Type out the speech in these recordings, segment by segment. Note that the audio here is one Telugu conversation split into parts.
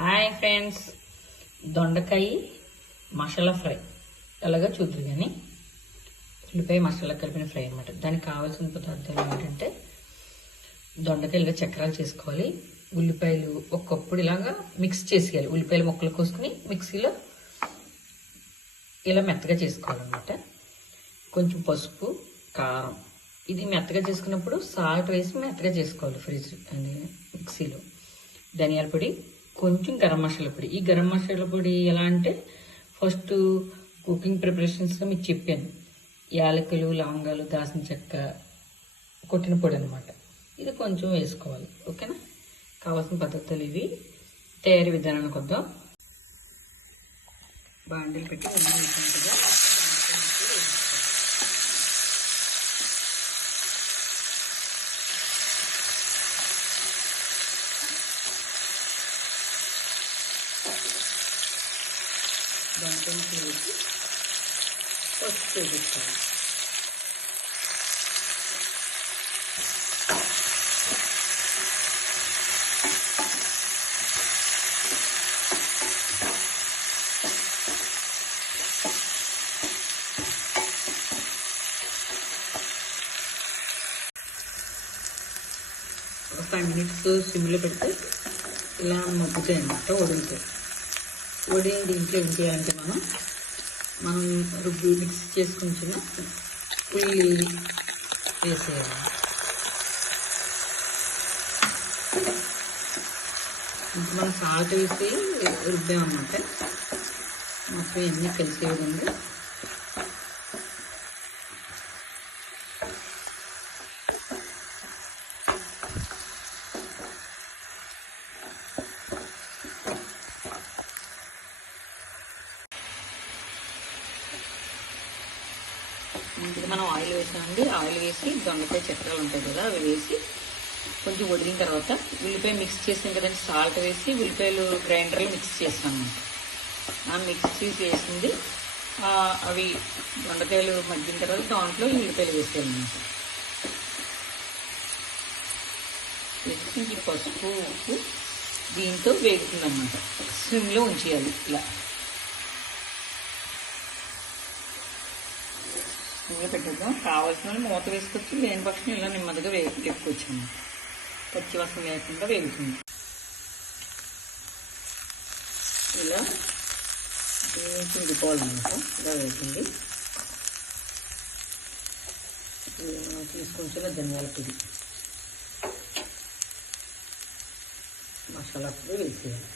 హాయ్ ఫ్రెండ్స్, దొండకాయ మసాలా ఫ్రై ఎలాగో చూద్దరు. కానీ ఉల్లిపాయ మసాలా కలిపిన ఫ్రై అనమాట. దానికి కావాల్సిన పదార్థాలు ఏంటంటే దొండకాయలుగా చక్రాలు చేసుకోవాలి. ఉల్లిపాయలు ఒక కప్పుడు ఇలాగా మిక్స్ చేసేయాలి. ఉల్లిపాయలు ముక్కలు కోసుకుని మిక్సీలో ఇలా మెత్తగా చేసుకోవాలన్నమాట. కొంచెం పసుపు, కారం. ఇది మెత్తగా చేసుకున్నప్పుడు సాల్ట్ వేసి మెత్తగా చేసుకోవాలి ఫ్రిడ్జ్ అని మిక్సీలో. ధనియాల పొడి, కొంచెం గరం మసాలా పొడి. ఈ గరం మసాలా పొడి ఎలా అంటే ఫస్ట్ కుకింగ్ ప్రిపరేషన్స్లో మీకు చెప్పాను. యాలకులు, లవంగాలు, దాల్చిన చెక్క కొట్టిన పొడి అనమాట. ఇది కొంచెం వేసుకోవాలి. ఓకేనా? కావాల్సిన పద్ధతులు ఇవి. తయారీ విధానానికి వద్దాం. బాండీలు పెట్టి వేసుకుంటుందా దాంట్లో వేసి పసుపు వేసుకోవాలి. ఒక 5 minutes సిమ్లో పెడితే ఇలా మగ్గుతాయి అన్నమాట. వడుగుతాయి. వడిని దీంట్లో ఏం చేయాలంటే మనం రుబ్బి మిక్స్ చేసుకుంటున్న ఉల్లి వేసేయాలి. ఇంకా మనం సాల్ట్ వేసి రుబ్బామన్నమాట. మొత్తం ఎన్ని కలిసే విధంగా ఇంటికి మనం ఆయిల్ వేసామండి. ఆయిల్ వేసి దొండకాయ చక్రాలు ఉంటాయి కదా, అవి వేసి కొంచెం వడిలిన తర్వాత ఉల్లిపాయ మిక్స్ చేసాం కదండి. సాల్ట్ వేసి ఉల్లిపాయలు గ్రైండర్లో మిక్స్ చేసాం అన్నమాట. ఆ మిక్స్ చేసి వేసింది అవి దొండకాయలు మగ్గిన తర్వాత దాంట్లో ఉల్లిపాయలు వేసేయాలన్నమాట. వేసి ఈ పసుపు, ఉప్పు దీంతో వేగుతుందన్నమాట. సిమ్లో ఉంచేయాలి. ఇలా సిమ్లో పెట్టేద్దాం. కావాల్సిన మూత వేసుకోవచ్చు, లేని పక్షం ఇలా నెమ్మదిగా వేపుకోవచ్చు అన్నమాట. పచ్చివాసన లేకుండా వేగుతుంది. ఇలా చిండిపోవాలన్నమాట. ఇలా వేసింది. తీసుకుంటే ధనియాల పొడి, మసాలా పొడి వేసేయాలి.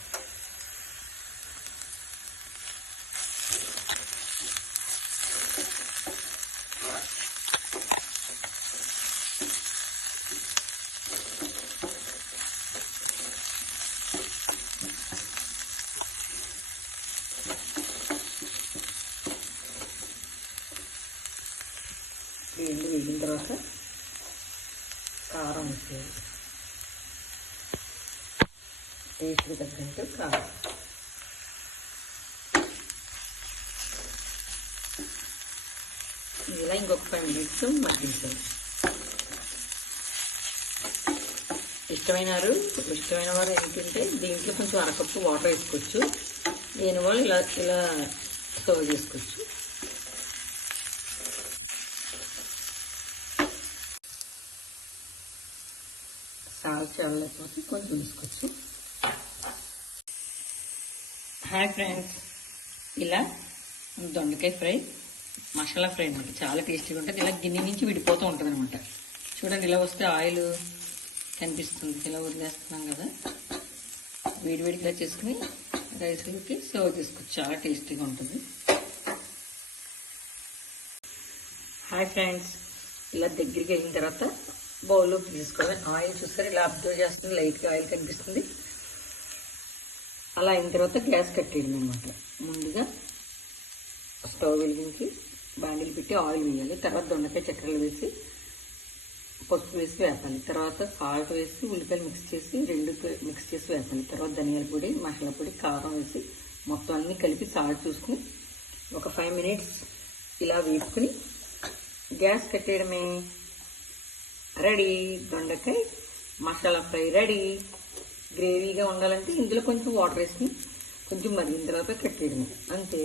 నీళ్ళు వేగిన తర్వాత కారం వేసేయాలి. టేస్ట్కి తగ్గట్టు కారం. ఇలా ఇంకొక 5 minutes మగ్గించాలి. ఇష్టమైన వారు ఏంటంటే దీంట్లో కొంచెం అరకప్పు వాటర్ వేసుకోవచ్చు. లేని వాళ్ళు ఇలా సర్వ్ చేసుకోవచ్చు. సాల్ట్ చల్లకపోతే కొంచెం వేసుకోవచ్చు. హాయ్ ఫ్రెండ్స్, ఇలా దొండకాయ ఫ్రై మసాలా ఫ్రై అనమాట. చాలా టేస్టీగా ఉంటుంది. ఇలా గిన్నె నుంచి విడిపోతూ ఉంటుంది అనమాట. చూడండి, ఇలా వస్తే ఆయిల్ కనిపిస్తుంది. ఇలా వదిలేస్తున్నాం కదా, వేడివేడిగా చేసుకుని రైస్లోకి సర్వ్ చేసుకోవచ్చు. చాలా టేస్టీగా ఉంటుంది. హాయ్ ఫ్రెండ్స్, ఇలా దగ్గరికి వెళ్ళిన తర్వాత బౌల్లోకి తీసుకోవాలి. ఆయిల్ చూస్తారు, ఇలా అబ్జర్వ్ చేస్తుంది. లైట్గా ఆయిల్ కనిపిస్తుంది. అలా అయిన తర్వాత గ్యాస్ కట్టేయడం అనమాట. ముందుగా స్టవ్ వెలిగించి బాండీలు పెట్టి ఆయిల్ వేయాలి. తర్వాత దొండకాయ చక్రాలు వేసి పసుపు వేసి వేపాలి. తర్వాత సాల్ట్ వేసి ఉల్లిపాయలు మిక్స్ చేసి మిక్స్ చేసి వేపాలి. తర్వాత ధనియాల పొడి, మసాలా పొడి, కారం వేసి మొత్తం అన్నీ కలిపి సాల్ట్ చూసుకుని ఒక 5 minutes ఇలా వేపుకుని గ్యాస్ కట్టేయడమే. రెడీ, దొండకాయ మసాలా ఫ్రై రెడీ. గ్రేవీగా ఉండాలంటే ఇందులో కొంచెం వాటర్ వేసుకుని కొంచెం మరిగిన తర్వాత కట్టేయడం అంతే.